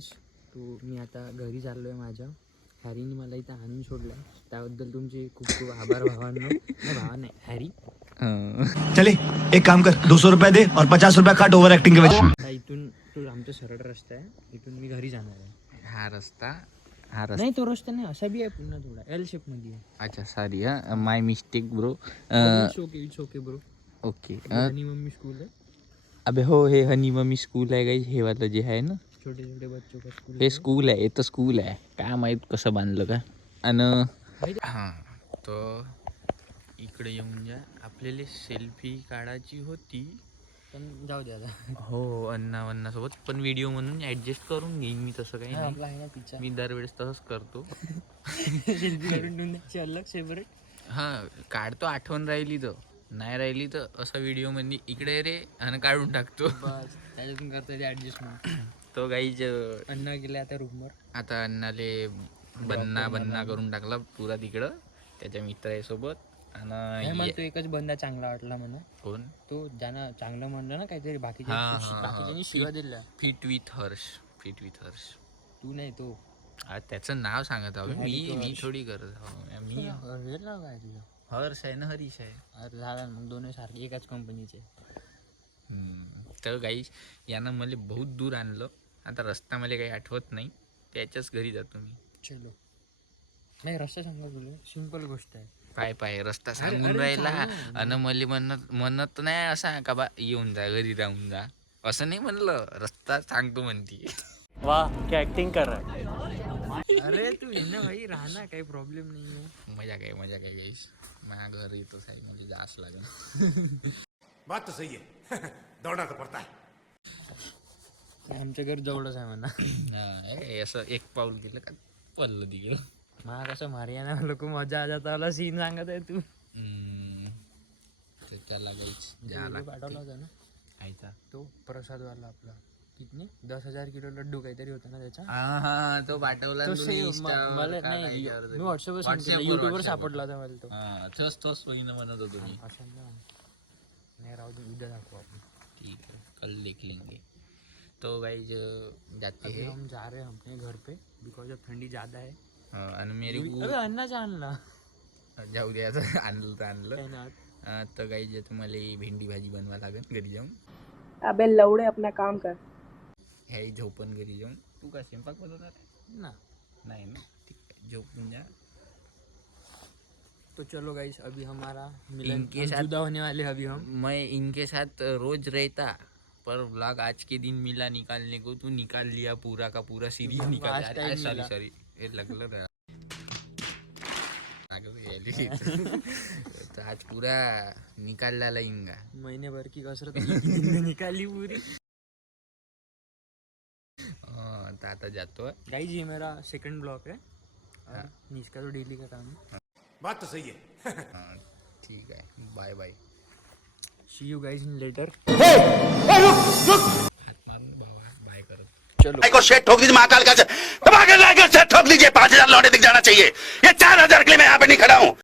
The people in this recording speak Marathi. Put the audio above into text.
गाईज, तो मी आता घरी चाललो आहे. माझ्या हॅरीने मला इथं आणून सोडलं आहे, त्याबद्दल तुमचे खूप खूप आभार भावांनो. नाही भावा नाही, हॅरी. चले एक काम कर, 200 रुपये दे और 50 रुपये काट ओवर एक्टिंग के वजह. इथून तो आमचा सरळ रस्ता आहे, इथून मी घरी जाणार आहे. हा रस्ता नाही तो रस्ता नाही, असा बी आहे पुन्हा थोडा एल शेप मध्ये आहे. अच्छा सॉरी हा, my mistake bro. It's okay bro. Okay आणि मम्मी स्कूल आहे. अबे हो, हे हनी मम्मी स्कूल आहे गाईज, हे वालं जे आहे ना, छोटे छोटे बच्चों का स्कूल. हे स्कूल आहे, इथं स्कूल आहे. काय माहीत कसं बांधलं का. आणि हां, तो इकडे येऊन जा. आपल्याला सेल्फी काढायची होती, पण जाऊ द्या आता. हो अन्नासोबत, पण व्हिडिओ म्हणून ॲडजस्ट करून घेईन मी, तसं काही नाही. आपला आहे ना पिक्चर, मी दरवेळेस तसंच करतो. सेल्फी करून ठेवून द्यायची अलग सेपरेट. हां काढतो, आठवण राहिली तर, नाही राहिली तर असा व्हिडिओ मध्ये इकडे रे आणि काढून टाकतो. बस त्याच्यातून करता येते ॲडजस्टमेंट. तो गाईज अण्णा गेले आता रूमवर. आता अन्नाले बन्ना करून टाकला पुरा तिकडं त्याच्या मित्रासोबत. आणि मला तो एकच बंदा चांगला वाटला म्हणा. कोण तो ज्यानं चांगलं म्हणलं ना काहीतरी, बाकीच्यांनी शिवा दिल्या. Fit with Harsh. तू नाही तो. त्याचं नाव सांगत आहो मी थोडी करत आहो. मी काय तुझं हर्ष आहे ना, हरीश आहे. अरे झाला मग, दोन्ही सारखे एकाच कंपनीचे. तर गाईस यानं मला बहुत दूर आणलं. आता रस्ता मला काही आठवत नाही, त्याच्याच घरी जातो मी. चलो. नाही रस्ता सांगा तुला, सिंपल गोष्ट आहे. पाय रस्ता सांगून राहिला आणि मला म्हणत नाही असा का बा येऊन जा घरी राहून जा, असं नाही म्हणलं, रस्ता सांगतो म्हणती. वाह क्या ऍक्टिंग कर रहा. अरे तू ये ना भाई, राहना, काही प्रॉब्लेम नाही आहे. मजा काय गाईस, माझ्या घर येतोच आहे म्हणजे जास लागेल. बात तो सही है. दौड़ना तो पड़ता है. आमच्या घर जवळच आहे म्हणा. असं एक पाऊल गेलं का पडलं तिकडं. मला कसं मारियाना लोक मजा आ जाता वाला सीन सांगत आहे तू. त्याला पाठवला होता ना आयचा तो प्रसादवाला आपला, किती 10,000 किलो लड्डू काहीतरी होता ना त्याचा. हा तो पाठवला तो मला नाही, मी व्हॉट्सअपवर सांगितलं, युट्यूबवर सापडला होता मला तो. तोच म्हणत होतो मी. नाही राहू दे, उद्या दाखवू आपण. ठीक है, कल देख लेंगे. तो गाइस जाते हैं, हम जा रहे हैं अपने घर पे बिकॉज ऑफ ठंडी ज़्यादा है. आणि मेरे को अरे अन्नाचा आणला, जाऊ द्या, आणलं तर आणलं. तर गाइस तुम्हाला भेंडी भाजी बनवा लागेल घरी जाऊन. अबे लवड़े अपना काम कर. ह्याही झोपण घरी जाऊन. तू का स्वयंपाक बनवणार ना? नाही ना, ठीक आहे, झोपून जा. तो चलो गाइस, अभी हमारा मिलन इनके साथ जुदा होने वाले अभी हम. मैं इनके साथ रोज रहता, पर व्लॉग आज के दिन मिला निकालने को, तू निकाल लिया पूरा का पूरा सीरीज निकाल. सॉरी ये लगलं ना. तो आज पूरा निकालला लाएंगा. महीने भर की कसरत निकाली पूरी. तो आता जातो. गाइस ये मेरा सेकंड ब्लॉक है, इसका तो डेली का काम है. बात तो सही है. ठीक है, bye bye. See you guys in later. हात मारून बाबा बाय करत. चलो को शेट ठोक दीजिए महाकाल का. दबा के लाकर शेट ठोक दीजिए. 5,000 लौटे दिख जाना चाहिए. ये 4,000 के लिए मैं यहाँ पे नहीं खड़ा हूँ.